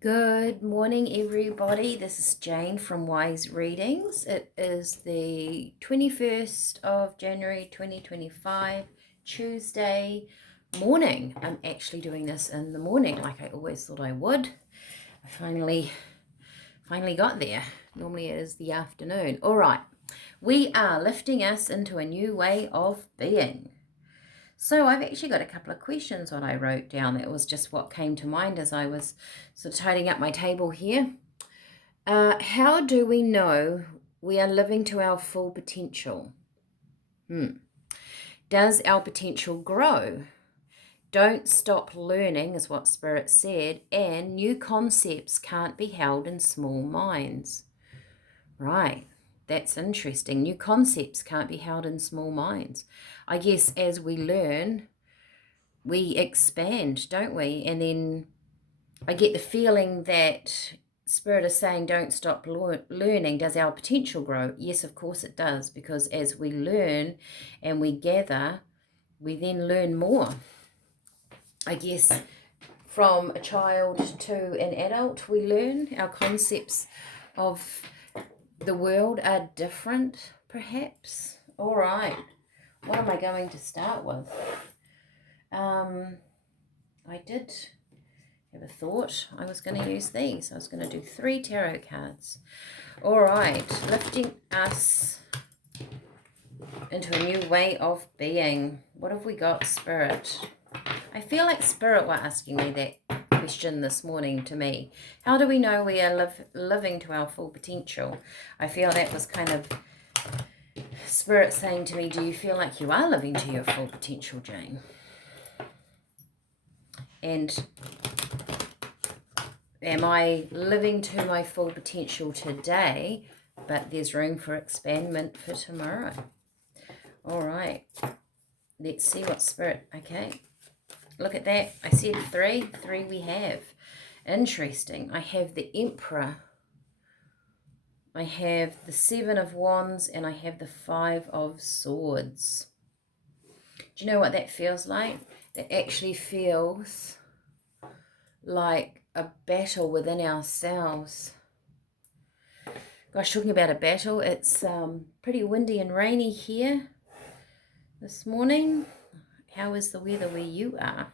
Good morning, everybody. This is Jane from Wise Readings. It is the 21st of January 2025, Tuesday morning. I'm actually doing this in the morning like I always thought I would. I finally got there. Normally it is the afternoon. All right. We are lifting us into a new way of being. So I've actually got a couple of questions what I wrote down. That was just what came to mind as I was sort of tidying up my table here. How do we know we are living to our full potential? Does our potential grow? Don't stop learning is what Spirit said, and new concepts can't be held in small minds. Right. That's interesting. New concepts can't be held in small minds. I guess as we learn, we expand, don't we? And then I get the feeling that Spirit is saying, don't stop learning. Does our potential grow? Yes, of course it does, because as we learn and we gather, we then learn more. I guess from a child to an adult, we learn. Our concepts of the world are different, perhaps. All right. What am I going to start with? I did have a thought I was going to use these. I was going to do 3 tarot cards. All right, lifting us into a new way of being. What have we got, Spirit? I feel like Spirit were asking me that question this morning to me. How do we know we are living to our full potential? I feel that was kind of Spirit saying to me, do you feel like you are living to your full potential, Jane? And am I living to my full potential today, but there's room for expandment for tomorrow? All right. Let's see what Spirit... Okay. Look at that. I said 3. 3 we have. Interesting. I have the Emperor. I have the 7 of Wands, and I have the 5 of Swords. Do you know what that feels like? That actually feels like a battle within ourselves. Gosh, talking about a battle, it's pretty windy and rainy here this morning. How is the weather where you are?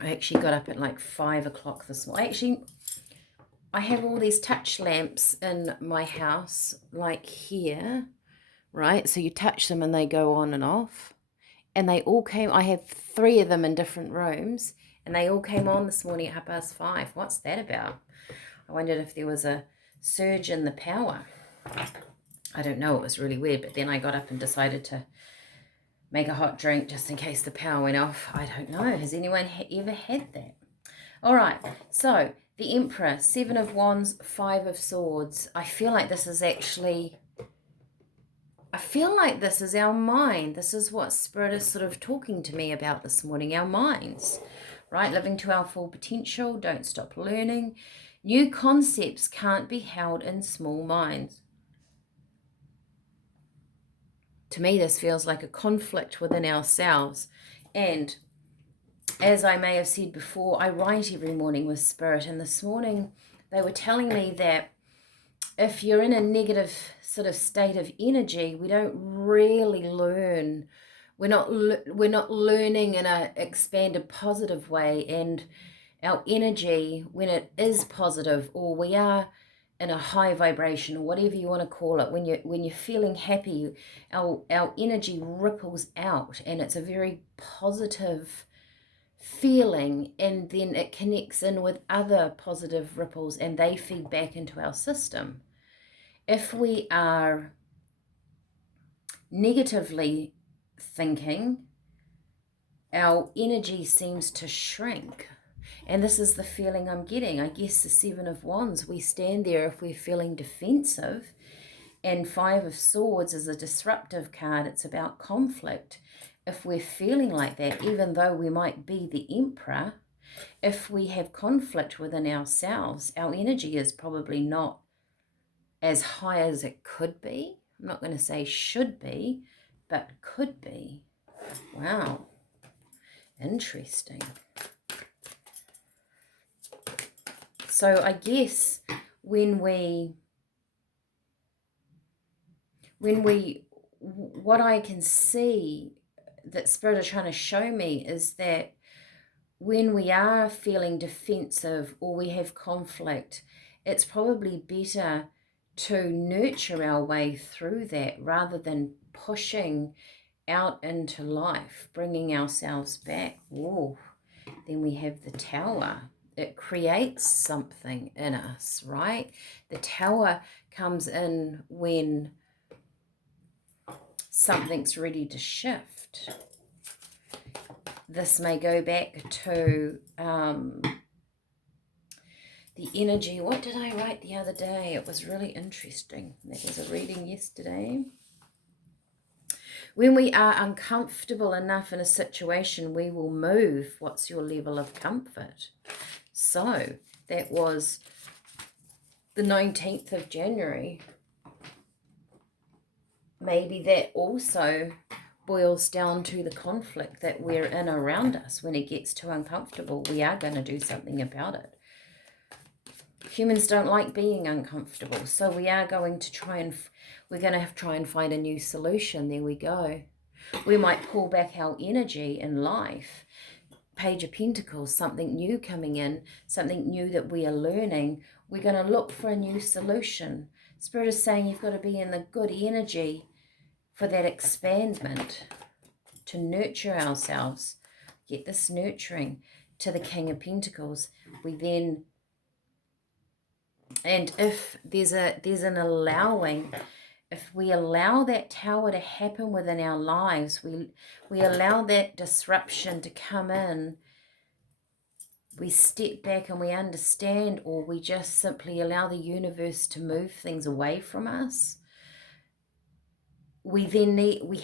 I actually got up at like 5 o'clock this morning. Actually, I have all these touch lamps in my house, like here, right? So you touch them and they go on and off. And they all came, I have 3 of them in different rooms, and they all came on this morning at 5:30. What's that about? I wondered if there was a surge in the power. I don't know, it was really weird, but then I got up and decided to make a hot drink just in case the power went off. I don't know. Has anyone ever had that? All right, so the Emperor, 7 of Wands, 5 of Swords. I feel like this is our mind. This is what Spirit is sort of talking to me about this morning, our minds, right? Living to our full potential, don't stop learning. New concepts can't be held in small minds. To me, this feels like a conflict within ourselves. And as I may have said before, I write every morning with Spirit. And this morning, they were telling me that if you're in a negative sort of state of energy, we don't really learn. We're not learning in an expanded positive way. And our energy, when it is positive, or we are in a high vibration, or whatever you want to call it, when you're feeling happy, our energy ripples out, and it's a very positive feeling, and then it connects in with other positive ripples, and they feed back into our system. If we are negatively thinking, our energy seems to shrink. And this is the feeling I'm getting. I guess the 7 of Wands, we stand there if we're feeling defensive. And 5 of Swords is a disruptive card. It's about conflict. If we're feeling like that, even though we might be the Emperor, if we have conflict within ourselves, our energy is probably not as high as it could be. I'm not going to say should be, but could be. Wow. Interesting. So I guess what I can see that Spirit are trying to show me is that when we are feeling defensive or we have conflict, it's probably better to nurture our way through that rather than pushing out into life, bringing ourselves back. Whoa. Then we have the Tower. It creates something in us, right? The Tower comes in when something's ready to shift. This may go back to the energy. What did I write the other day? It was really interesting. That was a reading yesterday. When we are uncomfortable enough in a situation, we will move. What's your level of comfort? So that was the 19th of January. Maybe that also boils down to the conflict that we're in around us. When it gets too uncomfortable, we are going to do something about it. Humans don't like being uncomfortable, so we are going to try and find a new solution. There we go. We might pull back our energy in life. Page of Pentacles, something new coming in, something new that we are learning. We're going to look for a new solution. Spirit is saying you've got to be in the good energy for that expandment, to nurture ourselves. Get this nurturing to the King of Pentacles. And if there's an allowing, if we allow that Tower to happen within our lives, we allow that disruption to come in, we step back and we understand, or we just simply allow the universe to move things away from us, we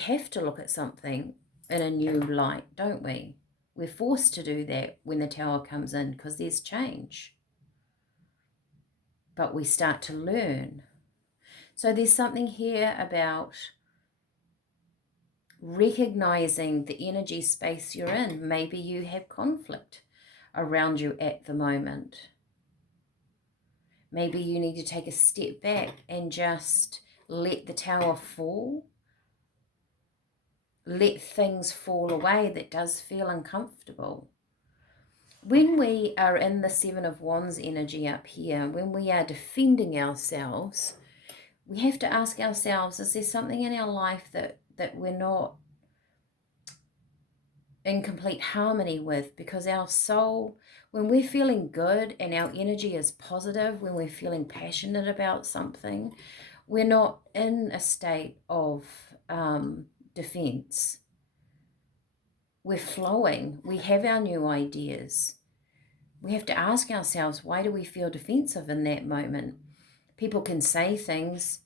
have to look at something in a new light, don't we? We're forced to do that when the Tower comes in because there's change. But we start to learn. So there's something here about recognizing the energy space you're in. Maybe you have conflict around you at the moment. Maybe you need to take a step back and just let the Tower fall. Let things fall away that does feel uncomfortable. When we are in the Seven of Wands energy up here, when we are defending ourselves, we have to ask ourselves, is there something in our life that we're not in complete harmony with? Because our soul, when we're feeling good and our energy is positive, when we're feeling passionate about something, we're not in a state of defense. We're flowing. We have our new ideas. We have to ask ourselves, why do we feel defensive in that moment? People can say things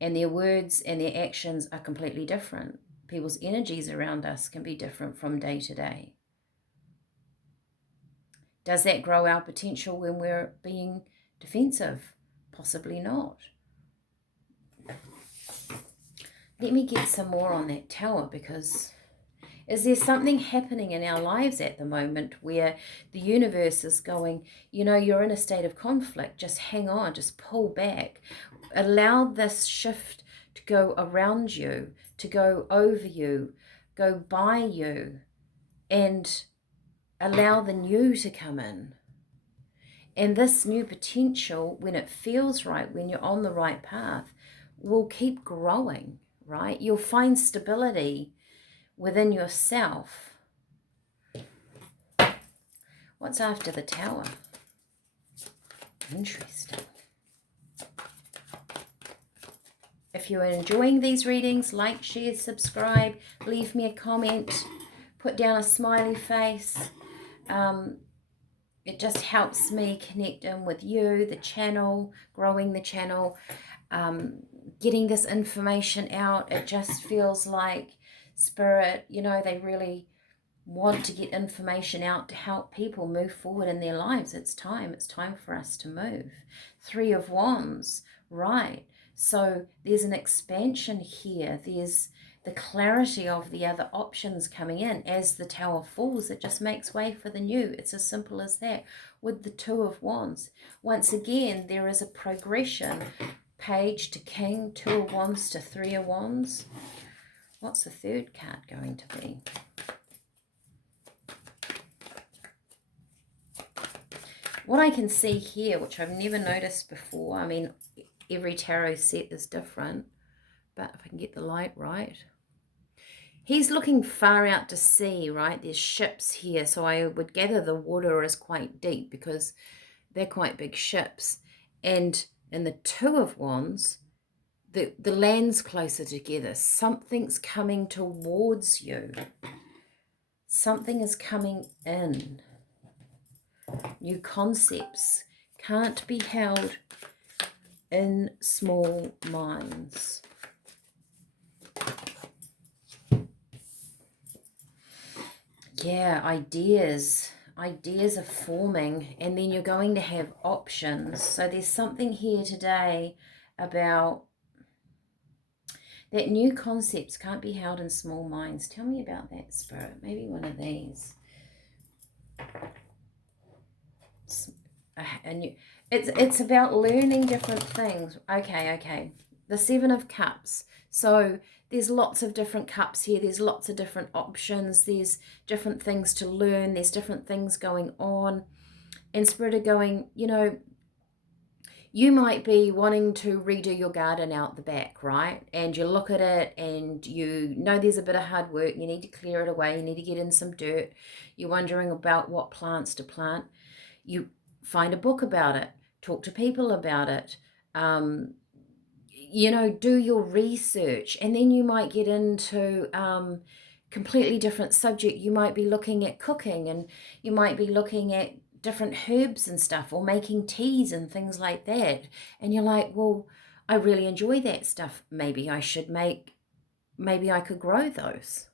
and their words and their actions are completely different. People's energies around us can be different from day to day. Does that grow our potential when we're being defensive? Possibly not. Let me get some more on that Tower, because is there something happening in our lives at the moment where the universe is going, you're in a state of conflict, just hang on, just pull back. Allow this shift to go around you, to go over you, go by you, and allow the new to come in. And this new potential, when it feels right, when you're on the right path, will keep growing, right? You'll find stability within yourself. What's after the Tower? Interesting. If you're enjoying these readings, like, share, subscribe, leave me a comment, put down a smiley face. It just helps me connect in with you, the channel, growing the channel, getting this information out. It just feels like Spirit, they really want to get information out to help people move forward in their lives. It's time for us to move. Three of Wands, right? So there's an expansion here. There's the clarity of the other options coming in. As the Tower falls, it just makes way for the new. It's as simple as that. With the Two of Wands, once again, there is a progression. Page to King, Two of Wands to Three of Wands. What's the third card going to be? What I can see here, which I've never noticed before, I mean, every tarot set is different, but if I can get the light right. He's looking far out to sea, right? There's ships here, so I would gather the water is quite deep because they're quite big ships. And in the Two of Wands, the land's closer together. Something's coming towards you. Something is coming in. New concepts can't be held in small minds. Yeah, ideas are forming, and then you're going to have options. So there's something here today about that new concepts can't be held in small minds. Tell me about that, Spirit. Maybe one of these. It's about learning different things. Okay. The Seven of Cups. So there's lots of different cups here. There's lots of different options. There's different things to learn. There's different things going on. And Spirit are going, you know, you might be wanting to redo your garden out the back, right? And you look at it and you know there's a bit of hard work. You need to clear it away. You need to get in some dirt. You're wondering about what plants to plant. You find a book about it. Talk to people about it. You know, do your research, and then you might get into completely different subject. You might be looking at cooking, and you might be looking at different herbs and stuff, or making teas and things like that. And you're like, well, I really enjoy that stuff. Maybe I could grow those.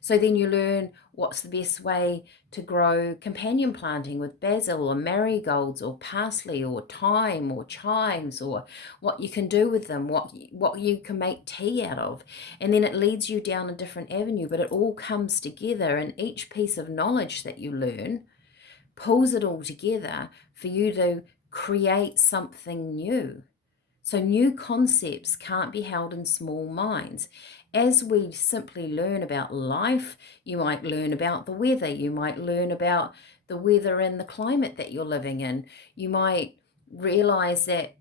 So then you learn what's the best way to grow companion planting with basil or marigolds or parsley or thyme or chives, or what you can do with them, what you can make tea out of. And then it leads you down a different avenue, but it all comes together, and each piece of knowledge that you learn pulls it all together for you to create something new. So new concepts can't be held in small minds. As we simply learn about life, you might learn about the weather. You might learn about the weather and the climate that you're living in. You might realize that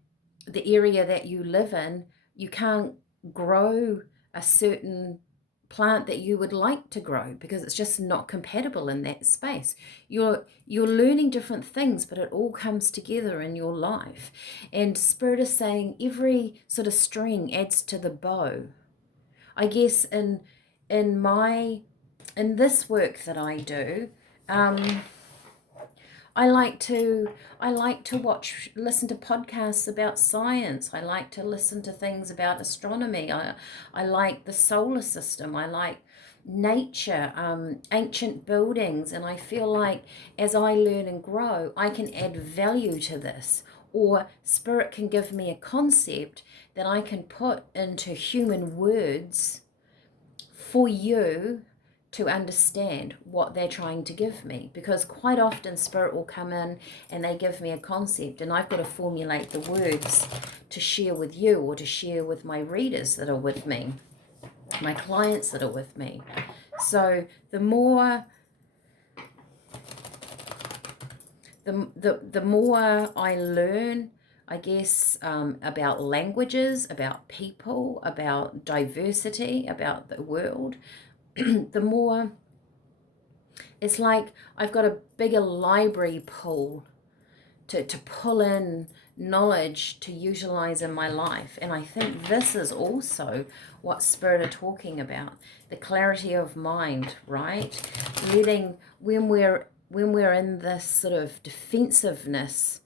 the area that you live in, you can't grow a certain plant that you would like to grow because it's just not compatible in that space. You're learning different things, but it all comes together in your life. And Spirit is saying every sort of string adds to the bow. I guess in this work that I do, I like to listen to podcasts about science. I like to listen to things about astronomy. I like the solar system. I like nature, ancient buildings, and I feel like as I learn and grow, I can add value to this. Or Spirit can give me a concept that I can put into human words for you to understand what they're trying to give me. Because quite often Spirit will come in and they give me a concept, and I've got to formulate the words to share with you, or to share with my readers that are with me, my clients that are with me. So the more I learn, I guess, about languages, about people, about diversity, about the world, the more it's like I've got a bigger library pool to pull in knowledge to utilize in my life. And I think this is also what Spirit are talking about, the clarity of mind, right? When we're in this sort of defensiveness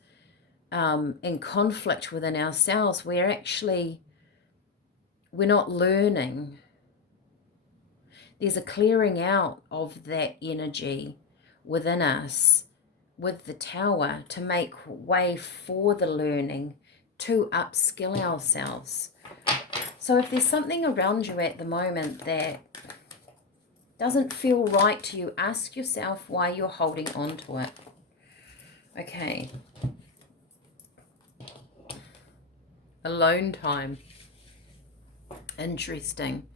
and conflict within ourselves, we're not learning. There's a clearing out of that energy within us with the Tower to make way for the learning, to upskill ourselves. So if there's something around you at the moment that doesn't feel right to you, ask yourself why you're holding on to it. Okay. Alone time. Interesting.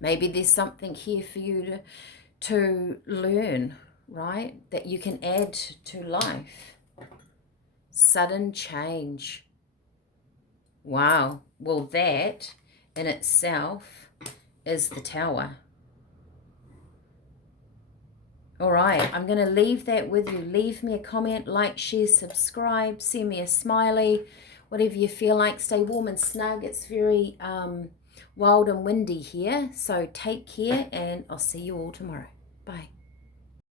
Maybe there's something here for you to learn, right? That you can add to life. Sudden change. Wow. Well, that in itself is the Tower. All right, I'm going to leave that with you. Leave me a comment, like, share, subscribe, send me a smiley, whatever you feel like. Stay warm and snug. It's very wild and windy here. So take care, and I'll see you all tomorrow. Bye.